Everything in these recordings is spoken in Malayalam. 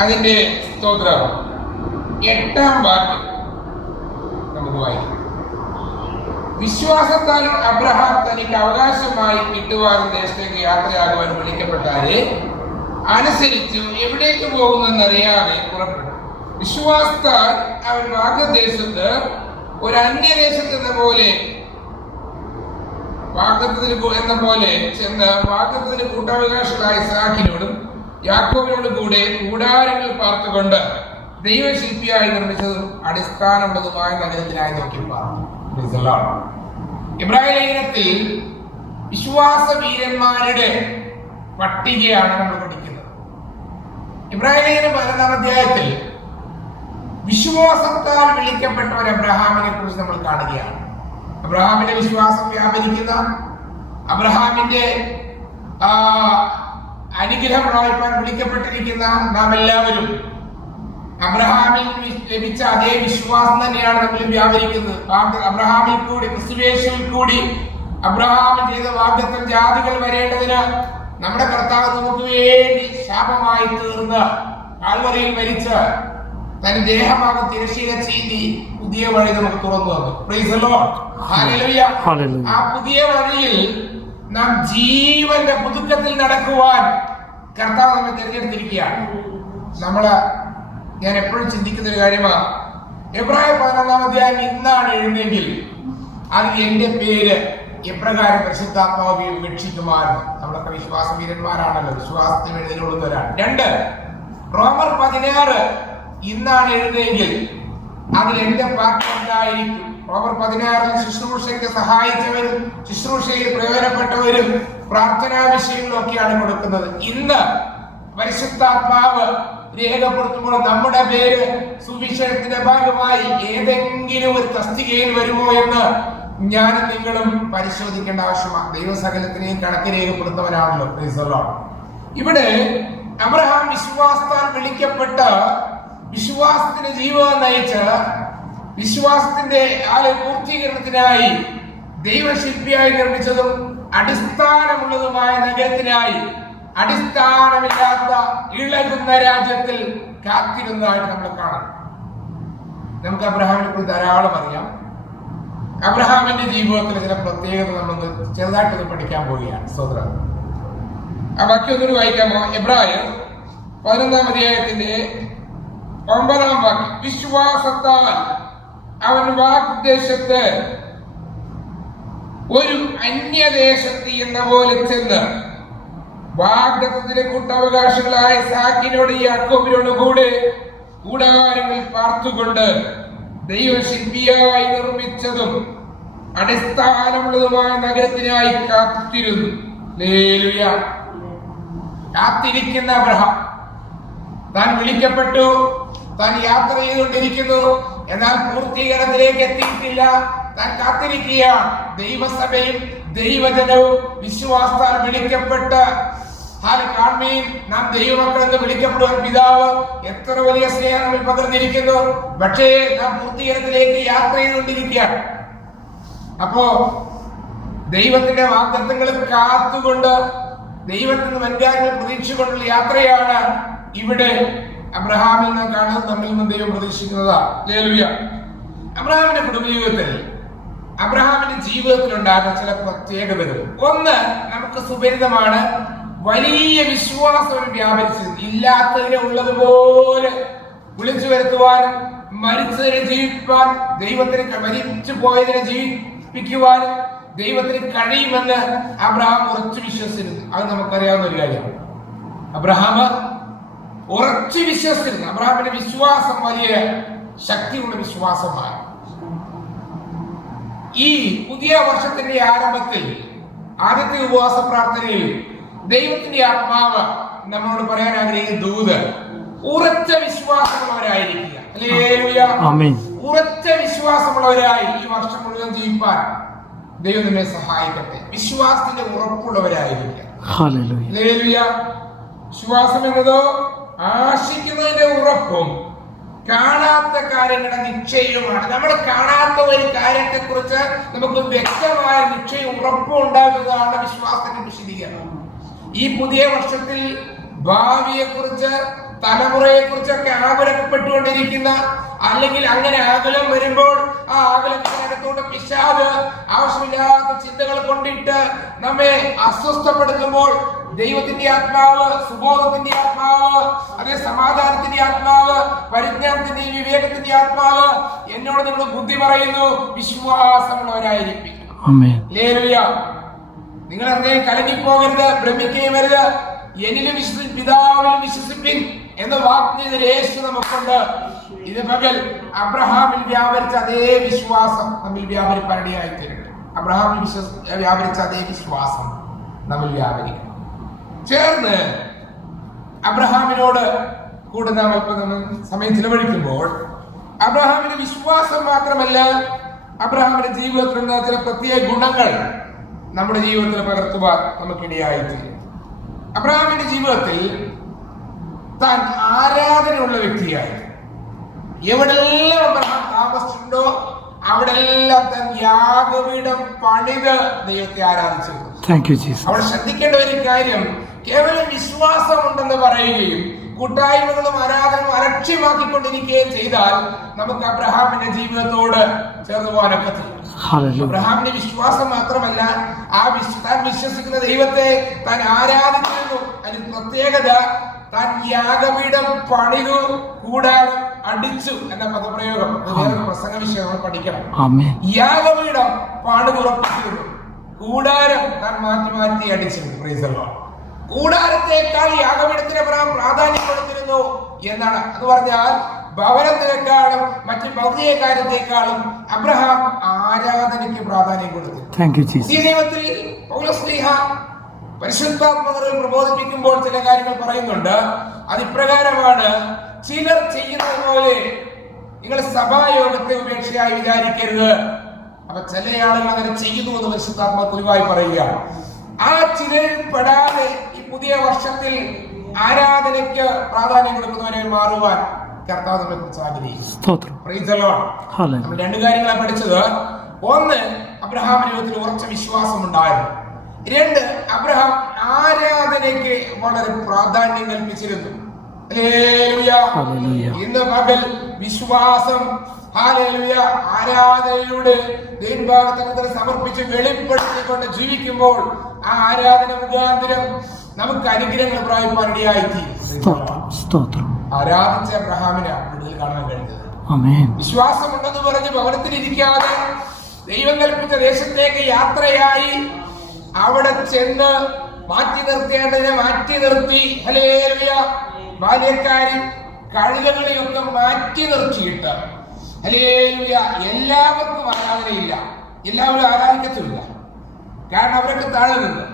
അതിന്റെ സ്തോത്രം 8-ാം വാക്യം നമുക്ക് വായിക്കാം. വിശ്വാസത്താൽ അബ്രഹാം തനിക്ക് അവകാശമായി കിട്ടുവാനും ദേശത്തേക്ക് യാത്രയാകുവാൻ വിളിക്കപ്പെട്ടാല് അനുസരിച്ചു എവിടേക്ക് പോകുന്നെന്നറിയാതെ പുറപ്പെട്ടു. വിശ്വാസത്താൽ അവൻ വാഗ്ദത്തദേശത്ത് ഒരു അന്യദേശത്ത് എന്ന പോലെ ചെന്ന് വാഗ്ദത്തത്തിന് കൂട്ടവകാശികളായ ഇസ്ഹാക്കിനോടും യാക്കോബിനോടും കൂടെ കൂടാരങ്ങൾ പാർത്തുകൊണ്ട് ദൈവശില്പിയായി നിർമ്മിച്ചതും അടിസ്ഥാനമുള്ളതുമായ നഗരത്തിനായി നോക്കി പാർത്തു. ഇബ്രാഹിം ലേഖനത്തിൽ വിശ്വാസ വീരന്മാരുടെ പട്ടികയാണ് നമ്മൾ പഠിക്കുന്നത്. ഇബ്രാഹിം ലേഖനം 11-ാം അധ്യായത്തിൽ വിശ്വാസത്താൽ വിളിക്കപ്പെട്ട ഒരു അബ്രഹാമിനെ കുറിച്ച് നമ്മൾ കാണുകയാണ്. അബ്രഹാമിന്റെ വിശ്വാസം വ്യാപരിക്കുന്ന, അബ്രഹാമിന്റെ അനുഗ്രഹം പ്രാപിപ്പാൻ വിളിക്കപ്പെട്ടിരിക്കുന്ന നാം എല്ലാവരും അബ്രഹാമിൽ ലഭിച്ച അതേ വിശ്വാസം തന്നെയാണ് നമ്മൾ വ്യാപരിക്കുന്നത്. അബ്രഹാമിൽ കൂടി, ക്രിസ്തുയേശുവിൽ കൂടി അബ്രഹാം ചെയ്ത വാഗ്ദത്തം ജാതികൾ വരേണ്ടതിന് നമ്മുടെ കർത്താവ് നമുക്ക് വേണ്ടി ശാപമായി തീർന്ന് കാൽവറിയിൽ മരിച്ച് തന്റെ ദേഹമാകും തിരശ്ശീല ചീന്തി പുതിയ വഴി നമുക്ക് തുറന്നു തന്നു. Price the Lord. ഹല്ലേലൂയ. ആ പുതിയ വഴിയിൽ നാം ജീവന്റെ പുതുക്കത്തിൽ നടക്കുവാൻ കർത്താവ് നമ്മെ തിരഞ്ഞെടുത്തിരിക്കുകയാണ്. ഞാൻ എപ്പോഴും ചിന്തിക്കുന്ന ഒരു കാര്യമാണ്, എബ്രായ 11-ാം അധ്യായം ഇന്നാണ് എഴുതെങ്കിൽ അത് എന്റെ പേര് എപ്രകാരം പരിശുദ്ധാത്മാവ് വീക്ഷിക്കുമായിരുന്നു. നമ്മളൊക്കെ വിശ്വാസ വീരന്മാരാണല്ലോ, വിശ്വാസത്തിന് എഴുതിക്കൊള്ളുന്നവരാണ്. 2 റോമർ 16 ഇന്നാണ് എഴുതെങ്കിൽ അതിൽ എന്റെ പാർട്ടി എന്തായിരിക്കും? റോമർ 16 ശുശ്രൂഷയ്ക്ക് സഹായിച്ചവരും ശുശ്രൂഷയിൽ പ്രയോജനപ്പെട്ടവരും പ്രാർത്ഥനാ വിഷയങ്ങളും ഒക്കെയാണ് കൊടുക്കുന്നത്. ഇന്ന് പരിശുദ്ധാത്മാവ് രേഖപ്പെടുത്തുമ്പോൾ നമ്മുടെ പേര് സുവിശേഷത്തിന്റെ ഭാഗമായി ഏതെങ്കിലും ഒരു തസ്തികയിൽ വരുമോ എന്ന് ഞാനും നിങ്ങളും പരിശോധിക്കേണ്ട ആവശ്യമാണ്. ദൈവസകലത്തിനെയും കണക്ക് രേഖപ്പെടുത്തുന്നവനാണല്ലോ. Praise the Lord. ഇവിടെ അബ്രഹാം വിശ്വാസത്താൽ വിളിക്കപ്പെട്ട, വിശ്വാസത്തിന്റെ ജീവിതം നയിച്ച് വിശ്വാസത്തിന്റെ പൂർത്തീകരണത്തിനായി ദൈവശില്പിയായി നിർമ്മിച്ചതും അടിസ്ഥാനമുള്ളതുമായ നഗരത്തിനായി അടിസ്ഥാനമില്ലാത്ത ഇളകുന്ന രാജ്യത്തിൽ കാത്തിരുന്നതായിട്ട് നമ്മൾ കാണാം. നമുക്ക് അബ്രഹാമിനെ കുറിച്ച് ധാരാളം അറിയാം. അബ്രഹാമിന്റെ ജീവിതത്തിലെ ചില പ്രത്യേകത നമ്മൾ ചെറുതായിട്ടൊന്ന് പഠിക്കാൻ പോവുകയാണ്. സ്തോത്രം. ആ വാക്യം ഒന്നുകൂടി വായിക്കാമോ? എബ്രായർ 11-ാം അധ്യായത്തിന്റെ 9-ാം വാക്യം. വിശ്വാസത്താൽ അവൻ വാഗ്ദേശത്ത് ഒരു അന്യദേശത്ത് എന്ന പോലെ ചെന്ന് വാഗ്ദത്തത്തിലെ കൂട്ടവകാശികളായ ഇസ്ഹാക്കിനോട് യാക്കോബിനോട് കൂടെ കൂടാരങ്ങൾ പാർത്തുകൊണ്ട് ദൈവശില്പിയായി നിർമ്മിച്ചതും അടിസ്ഥാനമുള്ളതുമായ നഗരത്തിനായി കാത്തിരുന്നു. ഹല്ലേലൂയ. കാത്തിരിക്കുന്ന അബ്രഹാം താൻ വിളിക്കപ്പെട്ടു, താൻ യാത്ര ചെയ്തുകൊണ്ടിരിക്കുന്നു, എന്നാൽ പൂർത്തീകരണത്തിലേക്ക് എത്തിയിട്ടില്ല. താൻ കാത്തിരിക്കുകയാണ്. ദൈവസഭയും ദൈവജനവും വിശ്വാസത്താൽ വിളിക്കപ്പെട്ട നാം ദൈവമക്കൾ എന്ന് വിളിക്കപ്പെടുവാൻ പിതാവ് എത്ര വലിയ സ്നേഹം നമ്മിൽ പകർന്നിരിക്കുന്നു. പക്ഷേ നാം പൂർത്തീകരണത്തിലേക്ക് യാത്ര ചെയ്തുകൊണ്ടിരിക്കുകയാണ്. അപ്പോ ദൈവത്തിന്റെ വാഗ്ദത്തങ്ങൾ കാത്തുകൊണ്ട്, ദൈവത്തിന് വൻകാര്യങ്ങൾ പ്രതീക്ഷിച്ചുകൊണ്ടുള്ള യാത്രയാണ് ഇവിടെ അബ്രഹാമിൽ നിന്ന് കാണുന്നത്, നമ്മിൽ നിന്ന് ദൈവം പ്രതീക്ഷിക്കുന്നതാണ്. ഹല്ലേലൂയ. അബ്രഹാമിന്റെ കുടുംബജീവിതത്തിൽ, അബ്രഹാമിന്റെ ജീവിതത്തിലുണ്ടാകുന്ന ചില പ്രത്യേകതകൾ. ഒന്ന് നമുക്ക് സുപരിതമാണ്. വലിയ വിശ്വാസം വ്യാപരിച്ചത്, ഇല്ലാത്തതിനെ ഉള്ളതുപോലെ വിളിച്ചു വരുത്തുവാനും മരിച്ചതിനെ ജീവിപ്പാൻ, ദൈവത്തിന് മരിച്ചു പോയതിനെ ജീവിപ്പിക്കുവാനും ദൈവത്തിന് കഴിയുമെന്ന് അബ്രഹാം ഉറച്ചു വിശ്വസിച്ചിരുന്നു. അത് നമുക്കറിയാവുന്ന ഒരു കാര്യമാണ്. അബ്രഹാം ഉറച്ചു വിശ്വസിച്ചിരുന്നു. അബ്രഹാമിന്റെ വിശ്വാസം വലിയ ശക്തിയുള്ള വിശ്വാസമാണ്. ഈ പുതിയ വർഷത്തിന്റെ ആരംഭത്തിൽ ആദ്യത്തെ ഉപവാസ പ്രാർത്ഥനയിൽ ദൈവത്തിന്റെ ആത്മാവ് നമ്മളോട് പറയാൻ ആഗ്രഹിക്കുന്ന ദൂത് ഉറച്ച വിശ്വാസമുള്ളവരായിരിക്കുക. ഹല്ലേലൂയ. ആമേൻ. ഉറച്ച വിശ്വാസമുള്ളവരായി ഈ വർഷം മുഴുവൻ ജീവിപ്പാൻ ദൈവം നമ്മെ സഹായിക്കട്ടെ. വിശ്വാസത്തിന്റെ ഉറപ്പുള്ളവരായിരിക്കുക. ഹല്ലേലൂയ. വിശ്വാസം എന്നതോ ആശിക്കുന്നതിന്റെ ഉറപ്പും കാണാത്ത കാര്യങ്ങളുടെ നിശ്ചയവുമാണ്. നമ്മൾ കാണാത്ത ഒരു കാര്യത്തെ കുറിച്ച് നമുക്ക് വ്യക്തമായ നിശ്ചയം ഉറപ്പും ഉണ്ടാകുന്നതാണ് വിശ്വാസത്തിന്റെ വിശദീകരണം. ഈ പുതിയ വർഷത്തിൽ ഭാവിയെ കുറിച്ച്, തലമുറയെ കുറിച്ചൊക്കെ ആകുലപ്പെട്ടുകൊണ്ടിരിക്കുന്ന, അല്ലെങ്കിൽ അങ്ങനെ ആകുലം വരുമ്പോൾ ആ ആകുലത്തിനകത്തോട് പിശാച് ആവശ്യമില്ലാത്ത ചിന്തകൾ കൊണ്ടിട്ട് നമ്മെ അസ്വസ്ഥപ്പെടുത്തുമ്പോൾ ദൈവത്തിന്റെ ആത്മാവ്, സുബോധത്തിന്റെ ആത്മാവ്, അതേ സമാധാനത്തിന്റെ ആത്മാവ്, പരിജ്ഞാനത്തിന്റെയും വിവേകത്തിന്റെ ആത്മാവ് എന്നോട് നിങ്ങൾ ബുദ്ധി പറയുന്നു, വിശ്വാസമുള്ളവരായിരിക്കും. നിങ്ങൾ അങ്ങനെ കലങ്ങിപ്പോകരുത്, ഭ്രമിക്കുകയും വരുത്. എന്നിലും പിതാവിലും വിശ്വസിപ്പിൻ എന്ന വാഗ്ദത്തം യേശു നമുക്കുണ്ട്. ഇത് പകൽ അബ്രഹാമിൽ വ്യാപരിച്ച അതേ വിശ്വാസം നമ്മിൽ വ്യാപരിപ്പാനിടയായി തീരട്ടെ. അബ്രഹാമിൽ വ്യാപരിച്ച അതേ വിശ്വാസം നമ്മൾ വ്യാപരിക്കണം. ചേർന്ന് അബ്രഹാമിനോട് കൂടെ നാം അല്പം സമയം ചിലവഴിക്കുമ്പോൾ അബ്രഹാമിന്റെ വിശ്വാസം മാത്രമല്ല, അബ്രഹാമിന്റെ ജീവിതത്തിൽ നിന്ന് ചില പ്രത്യേക ഗുണങ്ങൾ നമ്മുടെ ജീവിതത്തിൽ പകർത്തുവാൻ നമുക്കിടയായിത്തീരും. അബ്രഹാമിന്റെ ജീവിതത്തിൽ താൻ ആരാധനയുള്ള വ്യക്തിയായി. എവിടെല്ലാം അബ്രഹാം താമസിച്ചിട്ടുണ്ടോ അവിടെല്ലാം താൻ യാഗപീഠം പണിത് ദൈവത്തെ ആരാധിച്ചു. അവിടെ ശ്രദ്ധിക്കേണ്ട ഒരു കാര്യം, കേവലം വിശ്വാസം ഉണ്ടെന്ന് പറയുകയും കൂട്ടായ്മകളും ആരാധനയും അലക്ഷ്യമാക്കിക്കൊണ്ടിരിക്കുകയും ചെയ്താൽ നമുക്ക് അബ്രഹാമിന്റെ ജീവിതത്തോട് ചേർന്ന് പോകാനൊക്കത്തില്ല. അബ്രഹാമിന്റെ വിശ്വാസം മാത്രമല്ല, താൻ വിശ്വസിക്കുന്ന ദൈവത്തെ താൻ ആരാധിച്ചിരുന്നു. അതിന് പ്രത്യേകത, താൻ യാഗപീഠം പണിതു, കൂടാരം അടിച്ചു എന്ന പദപ്രയോഗം വേറൊരു പ്രസംഗ വിഷയം നമ്മൾ പഠിക്കണം. യാഗപീഠം പണിതുറപ്പിച്ചിരുന്നു, കൂടാരം താൻ മാറ്റി മാറ്റി അടിച്ചിരുന്നു. Praise the Lord. കൂടാരത്തെക്കാൾ യാഗപീഠത്തിന് അബ്രഹാം പ്രാധാന്യം കൊടുത്തിരുന്നു എന്നാണ്. എന്ന് പറഞ്ഞാൽ ഭവനത്തിനേക്കാളും മറ്റ് ഭൗതിക കാര്യത്തെക്കാളും അബ്രഹാം ആരാധനയ്ക്ക് പ്രാധാന്യം കൊടുത്തു. ഈ നിയമത്തിൽ പൗലോസ്ലീഹ പരിശുദ്ധാത്മാവിൽ പ്രബോധിപ്പിക്കുമ്പോൾ ചില കാര്യങ്ങൾ പറയുന്നുണ്ട്. അത് ഇപ്രകാരമാണ്: ചിലർ ചെയ്യുന്നത് പോലെ നിങ്ങൾ സഭായോഗത്തെ ഉപേക്ഷയായി വിചാരിക്കരുത്. അപ്പൊ ചില ആളുകൾ അങ്ങനെ ചെയ്യുന്നു എന്ന് പരിശുദ്ധാത്മാ കുറിവായി പറയുക. ആ ചിലരിൽ പെടാതെ ഈ പുതിയ വർഷത്തിൽ ആരാധനയ്ക്ക് പ്രാധാന്യം കൊടുക്കുന്നവരെ മാറുവാൻ കർത്താവ് നമ്മെ കുറിച്ച് ആഗ്രഹിക്കുന്നു. Price the Lord. നമ്മൾ രണ്ട് കാര്യങ്ങളാണ് പഠിച്ചത്. ഒന്ന്, അബ്രഹാമിന്റെ ജീവിതത്തിൽ ഉറച്ച വിശ്വാസം ഉണ്ടായിരുന്നു. രണ്ട്, അബ്രഹാം ആരാധനയ്ക്ക് വളരെ പ്രാധാന്യം കൽപ്പിച്ചിരുന്നു. ഇന്ന് പകൽ വിശ്വാസം ആരാധനയുടെ ദൈവഭാഗത്തെ സമർപ്പിച്ച് വെളിപ്പെടുത്തിക്കൊണ്ട് ജീവിക്കുമ്പോൾ ആ ആരാധന മുഖാന്തരം നമുക്ക് അനുഗ്രഹങ്ങൾ പ്രാപിപ്പാനിടയായിത്തീരും. ആരാധിച്ച അബ്രഹാമിനെ കൂടുതൽ കാണാൻ കഴിഞ്ഞത്. വിശ്വാസമുണ്ടെന്ന് പറഞ്ഞ് ഭവനത്തിലിരിക്കാതെ ദൈവം കൽപ്പിച്ച ദേശത്തേക്ക് യാത്രയായി അവിടെ ചെന്ന് മാറ്റി നിർത്തേണ്ടതിനെ മാറ്റി നിർത്തി. ഹല്ലേലൂയ. ബാല്യക്കാരി കഴുതകളെയൊക്കെ മാറ്റി നിർത്തിയിട്ട് ഹല്ലേലൂയ. എല്ലാവർക്കും ആരാധനയില്ല, എല്ലാവരും ആരാധിക്കത്തില്ല, കാരണം അവരൊക്കെ താഴെ നിന്ന്.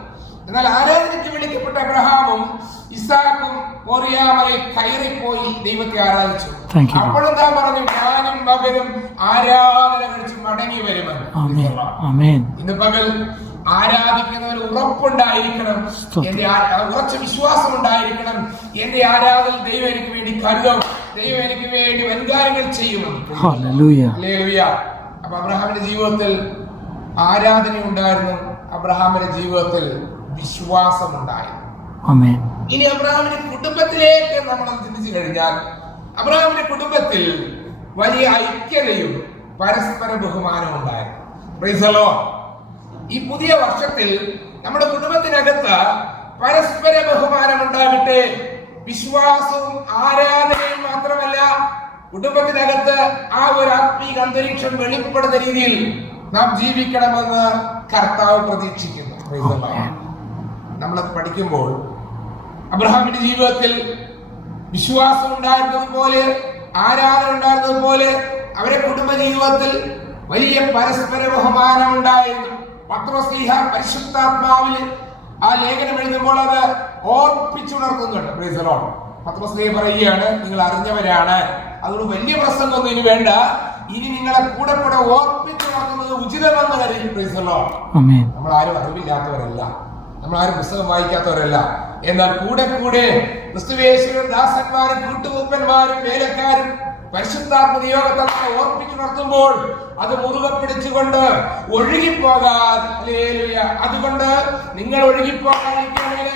എന്നാൽ ആരാധനയ്ക്ക് വിളിക്കപ്പെട്ട അബ്രഹാമും ഇസാക്കും മോറിയാമലയിൽ കയറിപ്പോയി ദൈവത്തെ ആരാധിച്ചു. അപ്പോഴും താൻ പറഞ്ഞു, ഞാനും മകനും ആരാധന കഴിച്ച് മടങ്ങി വരുമെന്ന്. ഇന്ന് പകൽ ആരാധിക്കുന്നവർ ഉറപ്പുണ്ടായിരിക്കണം, എന്റെ ഉറച്ച വിശ്വാസം ഉണ്ടായിരിക്കണം. എന്റെ ആരാധന ദൈവം എനിക്ക് വേണ്ടി കരുതും, ദൈവം എനിക്ക് വേണ്ടി വൻകാര്യങ്ങൾ ചെയ്യും. അപ്പൊ അബ്രഹാമിന്റെ ജീവിതത്തിൽ ആരാധന ഉണ്ടായിരുന്നു, അബ്രഹാമിന്റെ ജീവിതത്തിൽ വിശ്വാസം ഉണ്ടായിരുന്നു. ഇനി അബ്രഹാമിന്റെ കുടുംബത്തിലേക്ക് നമ്മൾ ചിന്തിച്ചു കഴിഞ്ഞാൽ, അബ്രഹാമിന്റെ കുടുംബത്തിൽ വലിയ ഐക്യതയും പരസ്പര ബഹുമാനവും ഉണ്ടായിരുന്നു. Price the Lord. ഈ പുതിയ വർഷത്തിൽ നമ്മുടെ കുടുംബത്തിനകത്ത് പരസ്പര ബഹുമാനം ഉണ്ടാകട്ടെ. വിശ്വാസവും ആരാധനയും മാത്രമല്ല, കുടുംബത്തിനകത്ത് ആ ഒരു ആത്മീക അന്തരീക്ഷം വെളിപ്പെടുന്ന രീതിയിൽ നാം ജീവിക്കണമെന്ന് കർത്താവ് പ്രതീക്ഷിക്കുന്നു. നമ്മളത് പഠിക്കുമ്പോൾ അബ്രഹാമിന്റെ ജീവിതത്തിൽ വിശ്വാസം ഉണ്ടായിരുന്നതുപോലെ, ആരാധന ഉണ്ടായിരുന്നതുപോലെ, അവരെ കുടുംബ ജീവിതത്തിൽ വലിയ പരസ്പര ബഹുമാനം ഉണ്ടായിരുന്നു. പത്രോസ്ലീഹ പരിശുദ്ധാത്മാവിൽ ആ ലേഖനം എഴുതുമ്പോൾ അത് ഓർപ്പിച്ചുണർത്തുന്നുണ്ട്. Praise the Lord. പത്രോസ്ലീഹ പറയുകയാണ്, നിങ്ങൾ അറിഞ്ഞവരാണ്, അതുകൊണ്ട് വലിയ പ്രസംഗമൊന്നും ഇനി വേണ്ട, ഇനി നിങ്ങളെ കൂടെ കൂടെ ഓർപ്പിച്ചുണർത്തുന്നത് ഉചിതമെന്ന് കരുതി. Price the Lord. നമ്മൾ ആരും അറിവില്ലാത്തവരല്ല, നമ്മൾ ആരും പുസ്തകം വായിക്കാത്തവരല്ല. എന്നാൽ കൂടെ കൂടെ ക്രിസ്തുയേശുവിന്റെ ദാസന്മാരും കൂട്ടുകൂപ്പന്മാരും വേലക്കാരും പരിശുദ്ധാത്മ നിയോഗത്തെ ഓർപ്പിച്ചുണർത്തുമ്പോൾ അത് മുറുകെ പിടിച്ചുകൊണ്ട് ഒഴുകിപ്പോകാതെ, അതുകൊണ്ട് നിങ്ങൾ ഒഴുകിപ്പോകാതിരിക്കണമെങ്കിൽ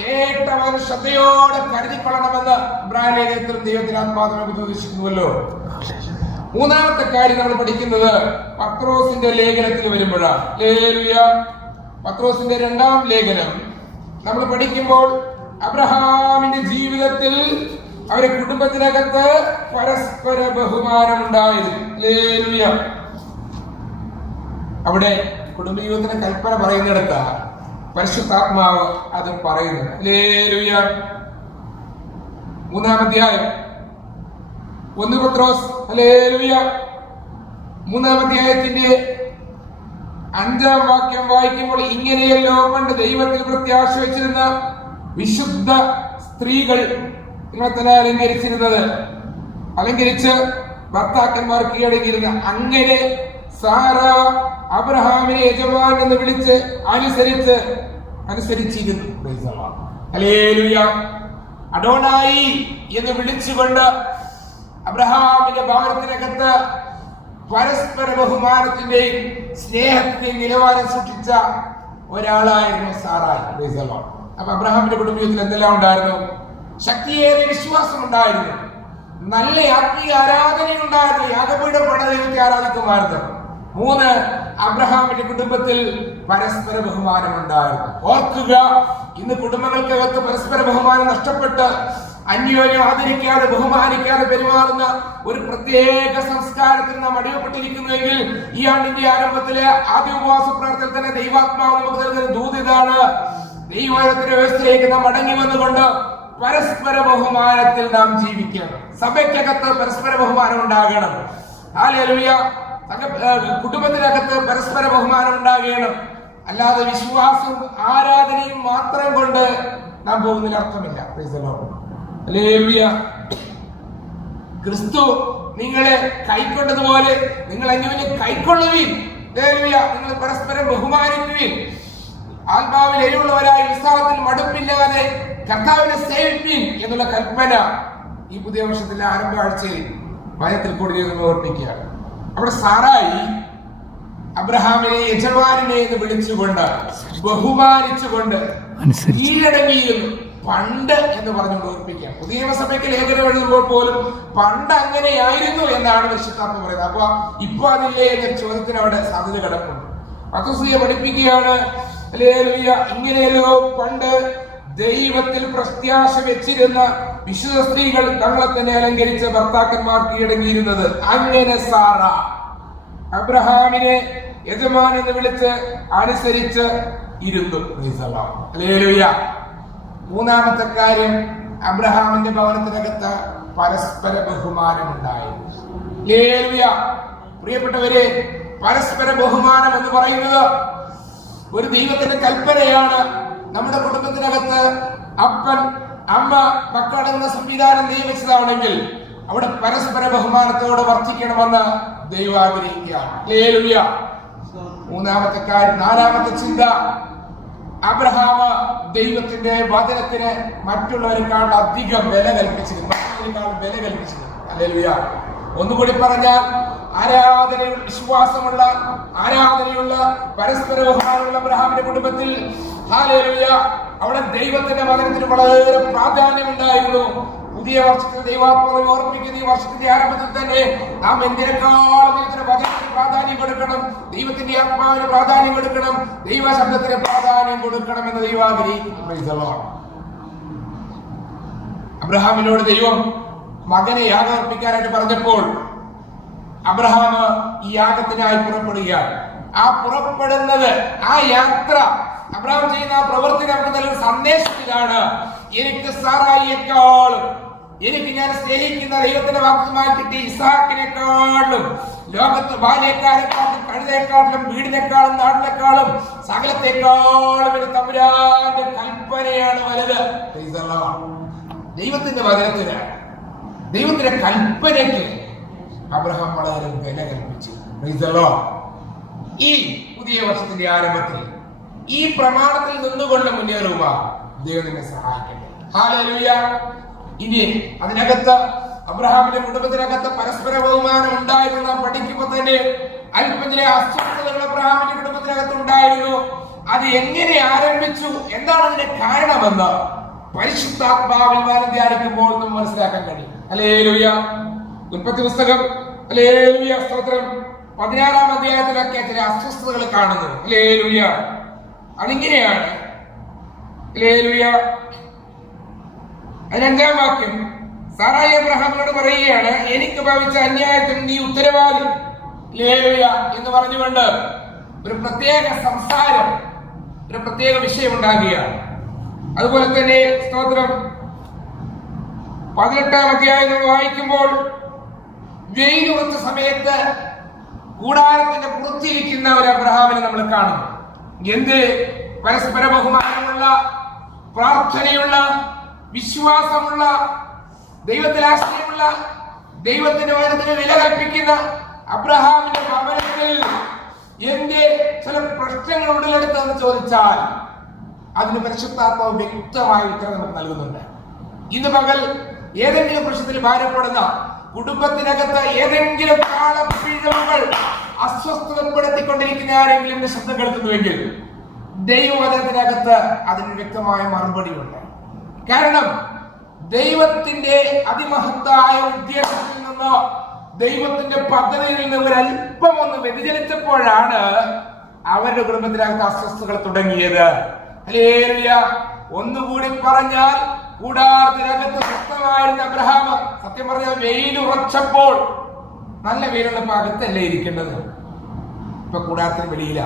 കേട്ടവർ ശ്രദ്ധയോടെ കരുതിക്കൊള്ളണമെന്ന് ഇബ്രാഹിം ലേഖനത്തിൽ ദൈവത്തിന്റെ ആത്മാവ് ഉപദേശിക്കുന്നുവല്ലോ. മൂന്നാമത്തെ കാര്യം നമ്മൾ പഠിക്കുന്നത് പത്രോസിന്റെ ലേഖനത്തിൽ വരുമ്പോഴാണ്. പത്രോസിന്റെ 2-ാം ലേഖനം നമ്മൾ പഠിക്കുമ്പോൾ അബ്രഹാമിന്റെ ജീവിതത്തിൽ അവരുടെ കുടുംബത്തിനകത്ത് പരസ്പര ബഹുമാനം ഉണ്ടായിരുന്നു. അവിടെ കുടുംബജീവിതത്തിന്റെ കൽപ്പന പറയുന്നിടത്ത് പരിശുദ്ധാത്മാവ് അത് പറയുന്നുണ്ട്. 3-ാം അധ്യായം 1 പത്രോസ് 3-ാം അധ്യായത്തിന്റെ 5-ാം വാക്യം വായിക്കുമ്പോൾ, ഇങ്ങനെയല്ലോ പണ്ട് ദൈവത്തിൽ പ്രത്യാശ വെച്ചിരുന്ന വിശുദ്ധ സ്ത്രീകൾ നിങ്ങളെ തന്നെ അലങ്കരിച്ച് ഭർത്താക്കന്മാർ കീഴടങ്ങിയിരുന്ന അങ്ങനെ സാറ അബ്രഹാമിനെ യജമാൻ എന്ന് വിളിച്ച് അനുസരിച്ചിരുന്നു. ഹല്ലേലൂയ. അഡോണായി എന്ന് വിളിച്ചുകൊണ്ട് അബ്രഹാമിന്റെ ഭവനത്തിനകത്ത് പരസ്പര ബഹുമാനത്തിന്റെയും സ്നേഹത്തിന്റെയും നിലവാരം സൃഷ്ടിച്ച ഒരാളായിരുന്നു സാറായി. അപ്പൊ അബ്രഹാമിന്റെ കുടുംബത്തിൽ എന്തെല്ലാം ഉണ്ടായിരുന്നു? ശക്തിയേറിയ വിശ്വാസം ഉണ്ടായിരുന്നു, നല്ല ആത്മീയ ആരാധനയുണ്ടായിരുന്നു, യാഗപീഠം പണ ദൈവത്തെ ആരാധിക്കുമായിരുന്നു. 3, അബ്രഹാമിന്റെ കുടുംബത്തിൽ പരസ്പര ബഹുമാനം ഉണ്ടായിരുന്നു. ഓർക്കുക, ഇന്ന് കുടുംബങ്ങൾക്കകത്ത് പരസ്പര ബഹുമാനം നഷ്ടപ്പെട്ട് അന്യോന്യം ആദരിക്കാതെ ബഹുമാനിക്കാതെ പെരുമാറുന്ന ഒരു പ്രത്യേക സംസ്കാരത്തിൽ നാം അടിമപ്പെട്ടിരിക്കുന്നുവെങ്കിൽ ഈ ആണ്ടിന്റെ ആരംഭത്തിലെ ആദ്യ ഉപവാസ പ്രാർത്ഥന തന്നെ ദൈവാത്മാവ് നമുക്ക് നൽകുന്ന ദൂതിതാണ്. ദൈവത്തിന്റെ വ്യവസ്ഥയിലേക്ക് നാം മടങ്ങി വന്നുകൊണ്ട് പരസ്പര ബഹുമാനത്തിൽ നാം ജീവിക്കണം. സഭയ്ക്കകത്ത് പരസ്പര ബഹുമാനം ഉണ്ടാകണം. ഹല്ലേലൂയ. കുടുംബത്തിനകത്ത് പരസ്പര ബഹുമാനം ഉണ്ടാകണം. അല്ലാതെ വിശ്വാസവും ആരാധനയും മാത്രം കൊണ്ട് നാം പോകുന്നതിന് അർത്ഥമില്ല. ഹല്ലേലൂയ. ക്രിസ്തു നിങ്ങളെ കൈക്കൊണ്ടതുപോലെ നിങ്ങൾ അന്യോന്യം കൈക്കൊള്ളുവീൻ. ഹല്ലേലൂയ. നിങ്ങൾ പരസ്പരം ബഹുമാനിക്കുവീൻ. ആത്മാവിൽ എരിവുള്ളവരായി ഉത്സാഹത്തിൽ മടുപ്പില്ലാതെ കർത്താവിനെ സേവിപ്പീൻ എന്നുള്ള കൽപ്പന ഈ പുതിയ വർഷത്തിലെ ആരംഭ ആഴ്ചയിൽ വചനത്തിൽ കൂടി ഓർപ്പിക്കുകയാണ്. അവിടെ സാറായി അബ്രഹാമിനെ യജമാനെ എന്ന് വിളിച്ചുകൊണ്ട് ബഹുമാനിച്ചുകൊണ്ട് കീഴടങ്ങിയിരുന്നു. പണ്ട് എന്ന് പറഞ്ഞുകൊണ്ട് ഓർപ്പിക്കാം. പുതിയ നിയമസഭയ്ക്ക് ലേഖനം എഴുതുമ്പോൾ പോലും പണ്ട് അങ്ങനെയായിരുന്നു എന്നാണ് പരിശുദ്ധാത്മ പറയുന്നത്. അപ്പൊ ഇപ്പൊ അതില്ലേ എന്ന ചോദ്യത്തിന് അവിടെ സാധ്യത കിടപ്പുണ്ട്. പത്രോസ് പഠിപ്പിക്കുകയാണ്, ഇങ്ങനെയല്ലോ പണ്ട് ദൈവത്തിൽ പ്രത്യാശ വെച്ചിരുന്ന വിശുദ്ധ സ്ത്രീകൾ തങ്ങളെ തന്നെ അലങ്കരിച്ച ഭർത്താക്കന്മാർ കീഴടങ്ങിയിരുന്നത്. അങ്ങനെ സാറ അബ്രഹാമിനെ യജമാൻ എന്ന് വിളിച്ച് അനുസരിച്ച് ഇരുന്നു. ഹല്ലേലൂയ. മൂന്നാമത്തെ കാര്യം, അബ്രഹാമിന്റെ ഭവനത്തിനകത്ത് പരസ്പര ബഹുമാനം ഉണ്ടായിരുന്നു. ഹല്ലേലൂയ. പ്രിയപ്പെട്ടവരെ, പരസ്പര ബഹുമാനം എന്ന് പറയുന്നത് ഒരു ദൈവത്തിന്റെ കൽപ്പനയാണ്. നമ്മുടെ കുടുംബത്തിനകത്ത് അപ്പൻ അമ്മ മക്കളെന്ന സംവിധാനം നിയമിച്ചതാണെങ്കിൽ അവിടെ പരസ്പര ബഹുമാനത്തോടെ വർദ്ധിക്കണമെന്ന് ദൈവം ആഗ്രഹിക്കുകയാണ്. ഹല്ലേലൂയ. മൂന്നാമത്തെ കാര്യം, നാലാമത്തെ ചിന്ത, അബ്രഹാം ദൈവത്തിന്റെ വചനത്തിന് മറ്റുള്ളവരെക്കാൾ അധികം വില കൽപ്പിച്ചിരുന്നു. ഹല്ലേലൂയ. ഒന്നുകൂടി പറഞ്ഞാൽ, ആരാധനയുള്ള വിശ്വാസമുള്ള ആരാധനയുള്ള പരസ്പര ബഹുമാനമുള്ള അബ്രഹാമിന്റെ കുടുംബത്തിൽ ഹല്ലേലൂയ അവിടെ ദൈവത്തിന്റെ വചനത്തിന് വളരെ പ്രാധാന്യമുണ്ടായിരുന്നു. പുതിയ വർഷത്തിൽ ദൈവാത്മാവിനെ ഓർമ്മിക്കുന്ന ഈ വർഷത്തിന്റെ ആരംഭത്തിൽ തന്നെ നാം എന്തിനേക്കാളും ദൈവത്തിന്റെ വചനത്തിന് പ്രാധാന്യം കൊടുക്കണം, ദൈവത്തിന്റെ ആത്മാവിന് പ്രാധാന്യം കൊടുക്കണം, ദൈവശബ്ദത്തിന് പ്രാധാന്യം കൊടുക്കണം എന്ന് ദൈവം ആഗ്രഹിക്കുന്നു. അബ്രഹാമിനോട് ദൈവം മകനെ യാഗമർപ്പിക്കാനായിട്ട് പറഞ്ഞപ്പോൾ അബ്രഹാം ഈ യാഗത്തിനായി പുറപ്പെടുകയാണ്. ആ പുറപ്പെടുന്നത്, ആ യാത്ര, അബ്രഹാം ചെയ്യുന്ന ആ പ്രവൃത്തി നമുക്ക് നൽകുന്ന സന്ദേശത്തിലാണ്. എനിക്ക് സാറായിയെക്കാളും, എനിക്ക് ഞാൻ സ്നേഹിക്കുന്ന ദൈവത്തിന്റെ വാക്യമായി കിട്ടിയ ഇസാക്കിനെക്കാളും, ലോകത്ത് ബാല്യക്കാരെക്കാളും കഴുതയെക്കാളും വീടിനേക്കാളും നാടിനേക്കാളും സകലത്തെക്കാളും ഒരു തമ്പുരാന്റെ കൽപ്പനയാണ് വലുത്. ദൈവത്തിന്റെ വചനത്തിന്, ദൈവത്തിന്റെ കൽപ്പനയ്ക്ക് അബ്രഹാം വളരെ വില കൽപ്പിച്ചു. ഈ പുതിയ വർഷത്തിന്റെ ആരംഭത്തിൽ ഈ പ്രമാണത്തിൽ നിന്നുകൊണ്ട് മുന്നേറുക ദൈവം നിന്നെ സഹായിക്കട്ടെ. ഹല്ലേലൂയ. ഇനി അതിനകത്ത് അബ്രഹാമിന്റെ കുടുംബത്തിനകത്ത് പരസ്പര ബഹുമാനം ഉണ്ടായിരുന്നു. നാം പഠിക്കുമ്പോൾ തന്നെ അല്പം ചില അസ്വസ്ഥതകൾ അബ്രഹാമിന്റെ കുടുംബത്തിനകത്ത് ഉണ്ടായിരുന്നു. അത് എങ്ങനെ ആരംഭിച്ചു, എന്താണ് അതിന്റെ കാരണമെന്ന് പരിശുദ്ധാത്മാവിൽ വാരം ധ്യാനിക്കുമ്പോൾ നമുക്ക് മനസ്സിലാക്കാൻ കഴിയും. ഹല്ലേലൂയ. ഉൽപ്പത്തി പുസ്തകം ഹല്ലേലൂയ സ്തോത്രം 16-ാം അധ്യായത്തിലൊക്കെ ചില അസ്വസ്ഥതകൾ കാണുന്നു. ഹല്ലേലൂയ. അതിങ്ങനെയാണ്. ഹല്ലേലൂയ. 5-ാം വാക്യം സാറായി അബ്രഹാമിനോട് പറയുകയാണ്, എനിക്ക് ഭവിച്ച അന്യായത്തിന് നീ ഉത്തരവാദി. ഹല്ലേലൂയ എന്ന് പറഞ്ഞുകൊണ്ട് ഒരു പ്രത്യേക സംസാരം, ഒരു പ്രത്യേക വിഷയം ഉണ്ടാകുകയാണ്. അതുപോലെ തന്നെ സ്തോത്രം 18-ാം അധ്യായം നമ്മൾ വായിക്കുമ്പോൾ വെയിലുറച്ച സമയത്ത് കൂടാരത്തിന്റെ പുറത്തിരിക്കുന്ന ഒരു അബ്രഹാമിനെ നമ്മൾ കാണുന്നു. എന്ത് പരസ്പര ബഹുമാനമുള്ള, പ്രാർത്ഥനയുള്ള, വിശ്വാസമുള്ള, ദൈവത്തിൽ ആശ്രയമുള്ള, ദൈവത്തിന്റെ വചനത്തിന് വില കൽപ്പിക്കുന്ന അബ്രഹാമിന്റെ ഭവനത്തിൽ എന്റെ ചില പ്രശ്നങ്ങൾ ഉടലെടുത്തെന്ന് ചോദിച്ചാൽ അതിന് പരിശുദ്ധാത്മാവ് വ്യക്തമായ ഉത്തരം നമുക്ക് നൽകുന്നുണ്ട്. ഇന്ന് പകൽ ഏതെങ്കിലും പ്രശ്നത്തിൽ ഭാരപ്പെടുന്ന കുടുംബത്തിനകത്ത് ഏതെങ്കിലും കാലപ്പിഴവുകൾ അസ്വസ്ഥതപ്പെടുത്തിക്കൊണ്ടിരിക്കുന്ന ആരെങ്കിലും ശബ്ദം കേൾക്കുന്നുവെങ്കിൽ ദൈവവചനത്തിനകത്ത് അതിന് വ്യക്തമായ മറുപടിയുണ്ട്. കാരണം ദൈവത്തിന്റെ അതിമഹത്തായ ഉദ്ദേശത്തിൽ നിന്ന്, ദൈവത്തിന്റെ പദ്ധതിയിൽ നിന്ന് ഒരല്പം ഒന്ന് വ്യതിചലിച്ചപ്പോഴാണ് അവരുടെ കുടുംബത്തിനകത്ത് അസ്വസ്ഥതകൾ തുടങ്ങിയത്. ഹല്ലേലൂയ. ഒന്നുകൂടി പറഞ്ഞാൽ കൂടാരത്തിനകത്ത് സ്വസ്ഥമായിരുന്ന അബ്രഹാം, സത്യം പറഞ്ഞാൽ വെയിലുറച്ചപ്പോൾ, നല്ല വെയിലുള്ളപ്പോ അകത്തല്ലേ ഇരിക്കേണ്ടത്, ഇപ്പൊ കൂടാരത്തിന് വെളിയില്ല.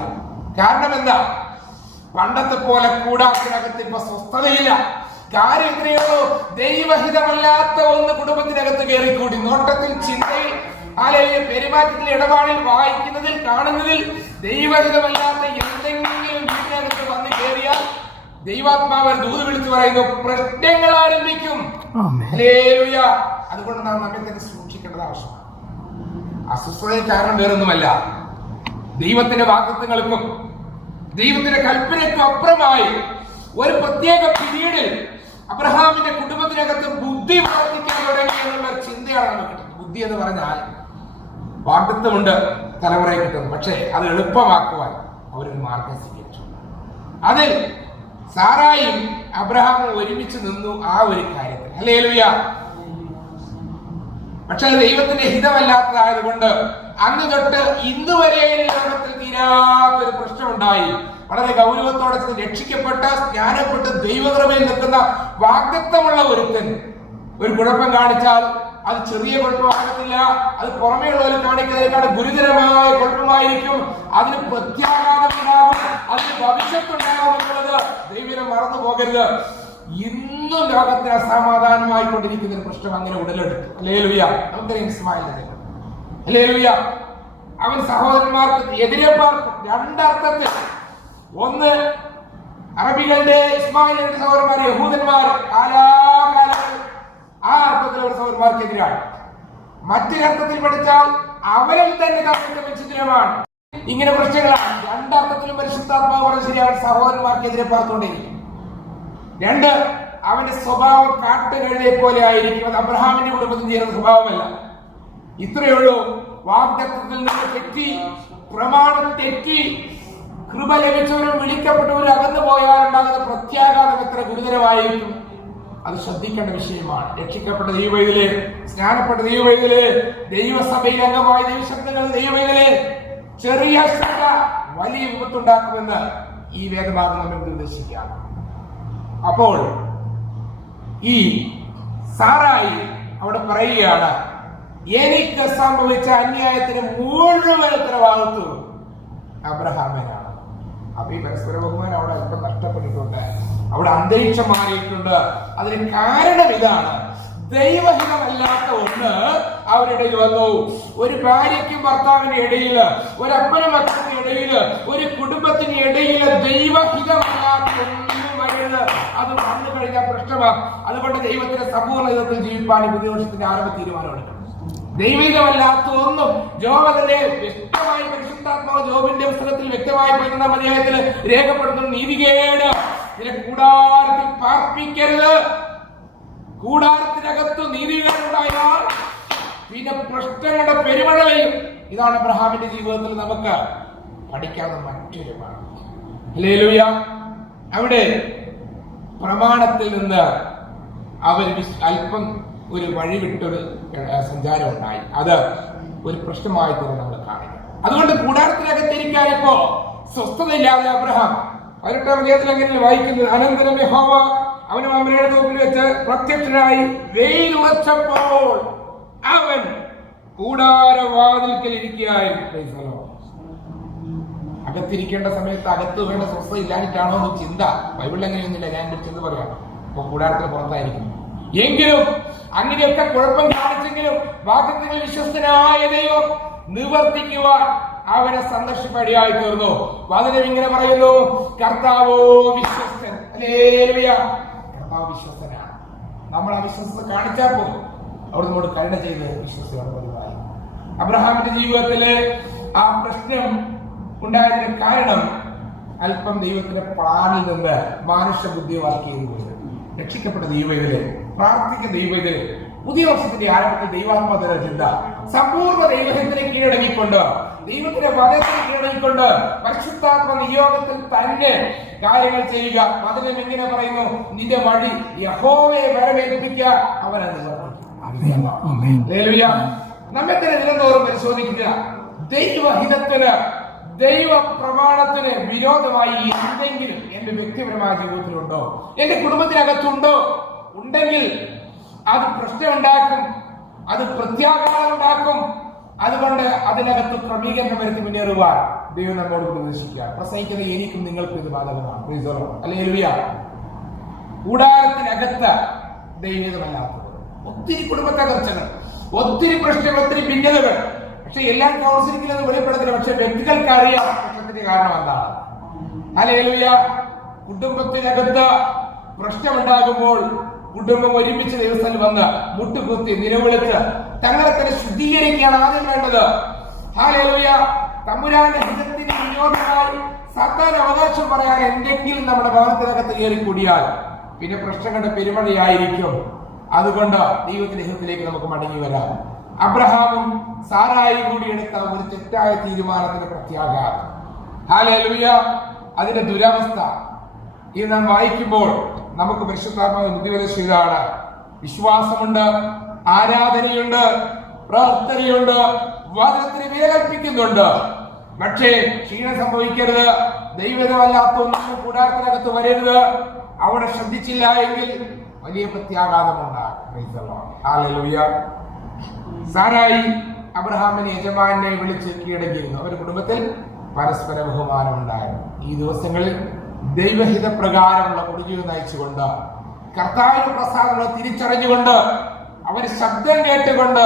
കാരണം എന്താ? പണ്ടത്തെ പോലെ കൂടാരത്തിനകത്ത് ഇപ്പൊ സ്വസ്ഥതയില്ല. കാര്യം എത്രയുള്ളൂ, ദൈവഹിതമല്ലാത്ത ഒന്ന് കുടുംബത്തിനകത്ത് കയറിക്കൂടി. നോട്ടത്തിൽ, ചിന്തയിൽ, അല്ലെങ്കിൽ പെരുമാറ്റത്തിൽ, ഇടപാടിൽ, വായിക്കുന്നതിൽ, കാണുന്നതിൽ ദൈവഹിതമല്ലാത്ത എന്തെങ്കിലും വീട്ടിനകത്ത് വന്ന് കയറിയാൽ ദൈവാത്മാവ് ദൂത് വിളിച്ചു പറയുന്നു, പ്രശ്നങ്ങൾ ആരംഭിക്കും. ഹല്ലേലൂയ. അതുകൊണ്ട് നാം നമ്മെ തന്നെ സൂക്ഷിക്കേണ്ടത് ആവശ്യമാണ്. അസ്വസ്ഥതയിൽ കാരണം വേറൊന്നുമല്ല, ദൈവത്തിന്റെ വാഗ്ദത്തങ്ങൾക്കും ദൈവത്തിന്റെ കൽപ്പനയ്ക്കും അപ്പുറമായി ഒരു പ്രത്യേക പീരീഡിൽ അബ്രഹാമിന്റെ കുടുംബത്തിനകത്ത് ബുദ്ധി പ്രവർത്തിക്കാൻ തുടങ്ങി എന്നുള്ള ചിന്തയാണ് നമുക്ക് കിട്ടുന്നത്. ബുദ്ധി എന്ന് പറഞ്ഞാൽ വാഗ്ദത്തമുണ്ട്, തലമുറയെ കിട്ടുന്നു. പക്ഷേ അത് എളുപ്പമാക്കുവാൻ അവരൊരു മാർഗം സ്വീകരിച്ചു. അതിൽ സാറായും അബ്രഹാമും ഒരുമിച്ച് നിന്നു ആ ഒരു കാര്യത്തിൽ. ഹല്ലേലൂയ. പക്ഷെ അത് ദൈവത്തിന്റെ ഹിതമല്ലാത്തതായതുകൊണ്ട് അന്ന് തൊട്ട് ഇന്ന് വരെ ലോകത്തിൽ തീരാത്തൊരു പ്രശ്നമുണ്ടായി. വളരെ ഗൗരവത്തോടെ രക്ഷിക്കപ്പെട്ട, ജ്ഞാനപ്പെട്ട് ദൈവകൃപയിൽ നിൽക്കുന്ന വാഗ്ദത്തമുള്ള ഒരുത്തൻ ഒരു കുഴപ്പം കാണിച്ചാൽ അത് ചെറിയ കുഴപ്പമാകത്തില്ല, അത് പുറമേ ഉള്ളവർ കാണിക്കുന്നതിനേക്കാൾ ഗുരുതരമായ കുഴപ്പമായിരിക്കും. അതിന് പ്രത്യാഘാതമുണ്ടാകും, അതിന് ഭവിഷ്യത്തുണ്ടാകും എന്നുള്ളത് ദൈവം മറന്നു പോകരുത്. ഇന്നും ലോകത്തിന് അസമാധാനമായി കൊണ്ടിരിക്കുന്ന ഒരു പ്രശ്നം അങ്ങനെ ഉടലെടുത്തു. ഹല്ലേലൂയ. നമുക്കറിയാം ഇസ്മായിലിനെ. ഹല്ലേലൂയ. അവൻ സഹോദരന്മാർക്ക് എതിരെ പാർക്കും. രണ്ടർത്ഥത്തിൽ. ഒന്ന്, അറബികളുടെ ഇസ്മായിലിന്റെ സഹോദരന്മാർ യഹൂദന്മാർ കാലാകാലങ്ങൾ ആ അർത്ഥത്തിൽ അവർ സഹോദരന്മാർക്കെതിരാണ്. മറ്റൊരർത്ഥത്തിൽ പഠിച്ചാൽ അവരിൽ തന്നെ തമ്മിലുള്ള വിചിത്രമാണ്. ഇങ്ങനെ പ്രശ്നങ്ങളാണ്. രണ്ടർത്ഥത്തിലും പരിശുദ്ധാത്മാവ് പറഞ്ഞ ശരിയാണ്, സഹോദരന്മാർക്കെതിരെ പാർത്തുകൊണ്ടേയിരിക്കും. രണ്ട്, അവന്റെ സ്വഭാവം കാട്ടുകഴുതയെ പോലെ ആയിരിക്കും. അത് അബ്രഹാമിന്റെ കുടുംബത്തിൽ ചെയ്യുന്ന സ്വഭാവമല്ല. ഇത്രയേ ഉള്ളൂ. വാഗ്ദത്തത്തിൽ നിന്ന് തെറ്റി, പ്രമാണം തെറ്റി, കൃപ ലഭിച്ചവരും വിളിക്കപ്പെട്ടവരും അകന്നു പോയാലുണ്ടാകുന്ന പ്രത്യാഘാതം എത്ര ഗുരുതരമായിരിക്കും. അത് ശ്രദ്ധിക്കേണ്ട വിഷയമാണ്. രക്ഷിക്കപ്പെട്ട ദൈവവൈതലേ, സ്നാനപ്പെട്ട ദൈവവൈതലേ, ദൈവസഭയിൽ അംഗമായ ദൈവശബ്ദങ്ങൾ ദൈവവൈതലേ, ചെറിയ ശ്രദ്ധ വലിയ വിപത്തുണ്ടാക്കുമെന്ന് ഈ വേദഭാഗം നമ്മെ നിർദ്ദേശിക്കാം. അപ്പോൾ ഈ സാറായി അവിടെ പറയുകയാണ്, എനിക്ക് സംഭവിച്ച അന്യായത്തിന് മുഴുവൻ ഉത്തരവാദിത്വം അബ്രഹാമിനാണ്. അപ്പൊ ഈ പരസ്പര ബഹുമാനം അവിടെ അല്പം നഷ്ടപ്പെട്ടിട്ടുണ്ട്, അവിടെ അന്തരീക്ഷം മാറിയിട്ടുണ്ട്. അതിന് കാരണം ഇതാണ്, ദൈവഹിതമല്ലാത്ത ഒന്ന് അവരിടയിൽ വന്നു. ഒരു ഭാര്യയ്ക്കും ഭർത്താവിന്റെ ഇടയിൽ, ഒരപ്പനും മക്കളുടെ ഇടയിൽ, ഒരു കുടുംബത്തിന്റെ ഇടയിൽ ദൈവഹിതമല്ലാത്ത ഒന്നും വരരുത്. അത് വന്നു കഴിഞ്ഞാൽ പ്രശ്നമാണ്. അതുകൊണ്ട് ദൈവത്തിന്റെ സമ്പൂർണ്ണ വിധത്തിൽ ജീവിപ്പാൻ പുതിയ വർഷത്തിന്റെ ആരംഭ തീരുമാനമെടുക്കണം. ദൈവികമല്ലാത്ത ഒന്നും ജോബിന്റെ വ്യക്തമായി പരിശുദ്ധാത്മാവ് ജോബിന്റെ പുസ്തകത്തിൽ വ്യക്തമായി 11-ാം അധ്യായത്തിൽ രേഖപ്പെടുത്തുന്ന നീതികേട് ഇതിനെ കൂടാരത്തിൽ പാർപ്പിക്കരുത്. കൂടാരത്തിനകത്ത് നീതികേടുണ്ടായാൽ പിന്നെ പ്രശ്നങ്ങളുടെ പെരുമഴ പെയ്യും. ഇതാണ് അബ്രഹാമിന്റെ ജീവിതത്തിൽ നമുക്ക് പഠിക്കാവുന്ന മറ്റൊരു പാഠം. ഹല്ലേലൂയ. അവിടെ പ്രമാണത്തിൽ നിന്ന് അവർ അല്പം ഒരു വഴി വിട്ടൊരു സഞ്ചാരം ഉണ്ടായി. അത് ഒരു പ്രശ്നമായി തന്നെ നമ്മൾ കാണുക. അതുകൊണ്ട് കൂടാരത്തിനകത്തിരിക്കാനിപ്പോ സ്വസ്ഥതയില്ലാതെ അബ്രഹാം 18-ാം അധ്യായത്തിൽ അങ്ങനെ വായിക്കുന്നത്, അനന്തരം യഹോവ അവന് മമ്രേയുടെ തോപ്പിൽ വെച്ച് പ്രത്യക്ഷനായി വെയിൽ ഉറച്ചപ്പോൾ അവൻ കൂടാരവാതിൽക്കൽ ഇരിക്കുകയായിരുന്നു. അകത്തിരിക്കേണ്ട സമയത്ത് അകത്ത് വേണ്ട സ്വസ്ഥത ഇല്ലാഞ്ഞിട്ടാണോ എന്ന് ചിന്ത ബൈബിളിൽ അങ്ങനെയൊന്നുമില്ല. ഞാൻ ചെന്ന് പറയാം, ഇപ്പൊ കൂടാരത്തിന് പുറത്തായിരിക്കും. എങ്കിലും അങ്ങനെയൊക്കെ കുഴപ്പം കാണിച്ചെങ്കിലും വാഗ്ദത്തത്തിൽ വിശ്വസ്തനായ ദൈവം നിവർത്തിക്കുവാൻ അവനെ സന്ദർശിപ്പടിയായി തീർന്നു. വചനം ഇങ്ങനെ പറയുന്നു, കർത്താവോ വിശ്വസ്തൻ. ഹല്ലേലൂയ. കർത്താവ് വിശ്വസ്തനാണ്. നമ്മൾ ആ വിശ്വസ്തത കാണിച്ചാൽ പോകും അവിടെ നമ്മോട് കരുണ ചെയ്ത് വിശ്വസ്തയോടെ പതിവായി. അബ്രഹാമിന്റെ ജീവിതത്തില് ആ പ്രശ്നം ഉണ്ടായതിന് കാരണം അല്പം ദൈവത്തിന്റെ പ്ലാനിൽ നിന്ന് മാനുഷ്യ ബുദ്ധി വർക്ക് ചെയ്തു പോയത്. രക്ഷിക്കപ്പെട്ട ദൈവത്തില്, പ്രാർത്ഥിക്കുന്ന ദൈവത്തില്, പുതിയ വർഷത്തിന്റെ ആരംഭത്തിൽ ദൈവാത്മക ചിന്ത, സമ്പൂർണ്ണ ദൈവഹിതത്തിന് കീഴടങ്ങിക്കൊണ്ട്, ദൈവത്തിന്റെ വചനത്തിന് കീഴടങ്ങിക്കൊണ്ട് പരിശുദ്ധാത്മ നിയോഗത്തിൽ തന്നെ കാര്യങ്ങൾ ചെയ്യുക. വചനം എങ്ങനെ പറയുന്നു, നിന്റെ വഴി യഹോവയെ വരവേൽപ്പിക്കുക, അവനത് ഹല്ലേലൂയ. നമ്മെ തന്നെ ദിനംതോറും പരിശോധിക്കുക. ദൈവഹിതത്തിന്, ദൈവ പ്രമാണത്തിന് വിരോധമായി എന്തെങ്കിലും എന്റെ വ്യക്തിപരമായ ജീവിതത്തിലുണ്ടോ, എന്റെ കുടുംബത്തിനകത്തുണ്ടോ? ഉണ്ടെങ്കിൽ അത് പ്രശ്നമുണ്ടാക്കും, അത് പ്രത്യാഘാതം ഉണ്ടാക്കും. അതുകൊണ്ട് അതിനകത്ത് ക്രമീകരണം വരുത്തി മുന്നേറുവാൻ ദൈവം നമ്മോട് പ്രതീക്ഷിക്കുക. പ്രസംഗിക്കുന്ന എനിക്കും നിങ്ങൾക്കും ഇത് ബാധകമാണ്. ഹല്ലേലൂയ. കൂടാരത്തിനകത്ത് ദൈവികമല്ലാത്തത് ഒത്തിരി കുടുംബ തകർച്ചകൾ, ഒത്തിരി പ്രശ്നങ്ങൾ, ഒത്തിരി ഭിന്നതകൾ. പക്ഷെ എല്ലാം കൗൺസിലിംഗിൽ വെളിപ്പെടുത്തില്ല. പക്ഷെ വ്യക്തികൾക്ക് അറിയാം പ്രശ്നത്തിന്റെ കാരണം എന്താണ്. ഹല്ലേലൂയ. കുടുംബത്തിനകത്ത് പ്രശ്നമുണ്ടാകുമ്പോൾ കുടുംബം ഒരുമിച്ച് ദിവസത്തിൽ വന്ന് മുട്ടുകുത്തി നിലവിളിച്ച് തങ്ങളെ തന്നെ ശുദ്ധീകരിക്കുകയാണ് ആദ്യം വേണ്ടത്. ഹല്ലേലൂയ. തമ്പുരാന്റെ ഹിതത്തിന് വിരോധമായി സാത്താൻ അവകാശം പറയാൻ എന്തെങ്കിലും നമ്മുടെ ഭവനത്തിനകത്ത് കയറിക്കൂടിയാൽ പിന്നെ പ്രശ്നങ്ങളുടെ പെരുമഴയായിരിക്കും. അതുകൊണ്ട് ദൈവത്തിന്റെ ഹിതത്തിലേക്ക് നമുക്ക് മടങ്ങി വരാം. അബ്രഹാമും സാറായും കൂടി എടുത്ത ഒരു തെറ്റായ തീരുമാനത്തിന്റെ പ്രത്യാഘാതം. ഹല്ലേലൂയ. അതിന്റെ ദുരവസ്ഥ ഇത് നാം വായിക്കുമ്പോൾ നമുക്ക് പരിശുദ്ധാത്മാവ് ബുദ്ധിവലശീലാണ്. വിശ്വാസമുണ്ട്, ആരാധനയുണ്ട്, പ്രാർത്ഥനയുണ്ട്, വചനത്തിന് വില കൽപ്പിക്കുന്നുണ്ട്. പക്ഷേ ക്ഷീണം സംഭവിക്കരുത്. ദൈവമല്ലാത്ത ഒന്നും കൂടാരത്തിനകത്ത് വരരുത്. അവിടെ ശ്രദ്ധിച്ചില്ല എങ്കിൽ വലിയ പ്രത്യാഘാതമുണ്ടാകും. ഹല്ലേലൂയ. സാറായി അബ്രഹാമിനെ യജമാനെ വിളിച്ച് കീഴടങ്ങിയിരുന്നു. അവരുടെ കുടുംബത്തിൽ പരസ്പര ബഹുമാനം ഉണ്ടായിരുന്നു. ഈ ദിവസങ്ങളിൽ ദൈവഹിത പ്രകാരമുള്ള കുടുംബജീവിതം നയിച്ചുകൊണ്ട്, കർത്താവിന്റെ പ്രസാദങ്ങൾ തിരിച്ചറിഞ്ഞുകൊണ്ട്, അവർ ശബ്ദം കേട്ടുകൊണ്ട്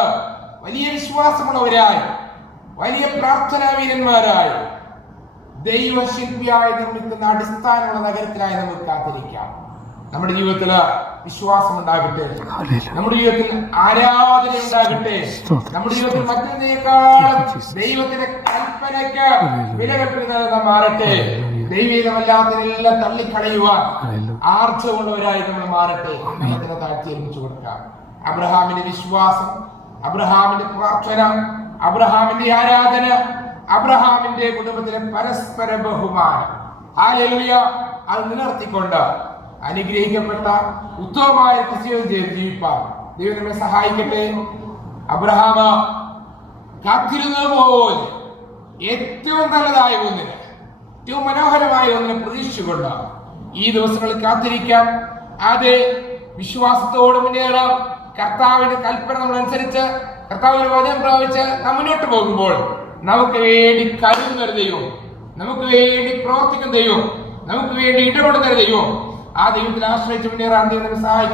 വലിയ വിശ്വാസമുള്ളവരായി, വലിയ പ്രാർത്ഥനാവീരന്മാരായി, ദൈവശില്പിയായി നിർമ്മിക്കുന്ന അടിസ്ഥാനമുള്ള നഗരത്തിലായി നമുക്ക് കാത്തിരിക്കാം. നമ്മുടെ ജീവിതത്തില് വിശ്വാസം ഉണ്ടാകട്ടെ, നമ്മുടെ ജീവിതത്തിൽ ആരാധന ഉണ്ടാകട്ടെ, നമ്മുടെ ജീവിതത്തിൽ മറ്റൊന്നിനേക്കാളും ദൈവത്തിന്റെ കൽപ്പനയ്ക്ക് വില കൽപ്പിക്കുന്നത് മാറട്ടെ. ദൈവീകമല്ലാത്തതെല്ലാം തള്ളിക്കളയുവാൻ ആർജവുള്ളവരായി നമ്മൾ മാറട്ടെ. അതിനെ താഴ്ത്തി ഏൽപ്പിച്ചു കൊടുക്കാം. അബ്രഹാമിന്റെ വിശ്വാസം, അബ്രഹാമിന്റെ പ്രാർത്ഥന, അബ്രഹാമിന്റെ ആരാധന, അബ്രഹാമിന്റെ കുടുംബത്തിലെ പരസ്പര ബഹുമാനം, ഹല്ലേലൂയ, അത് നിലനിർത്തിക്കൊണ്ട് അനുഗ്രഹിക്കപ്പെട്ട ഉത്തമമായ ക്രിസ്ത്യൻ ജീവിപ്പാൻ ദൈവം നമ്മെ സഹായിക്കട്ടെ. അബ്രഹാം കാത്തിരുന്നത് പോലെ ഏറ്റവും നല്ലതായ ഒന്നിന്, ഏറ്റവും മനോഹരമായ ഒന്നിനെ പ്രതീക്ഷിച്ചുകൊണ്ട് ഈ ദിവസങ്ങളിൽ കാത്തിരിക്കാം. അത് വിശ്വാസത്തോട് മുന്നേറാം. കർത്താവിന്റെ കൽപ്പന നമ്മൾ അനുസരിച്ച്, കർത്താവിന്റെ വചനം പ്രാപിച്ച് നാം മുന്നോട്ട് പോകുമ്പോൾ നമുക്ക് വേണ്ടി കരുതുന്ന ദൈവം, നമുക്ക് വേണ്ടി പ്രവർത്തിക്കുന്ന ദൈവം, നമുക്ക് വേണ്ടി ഇടപെടുന്ന ദൈവം, ആ ദൈവത്തിൽ ആശ്രയിച്ച് മുന്നേറാൻ ദൈവം സഹായിക്കും.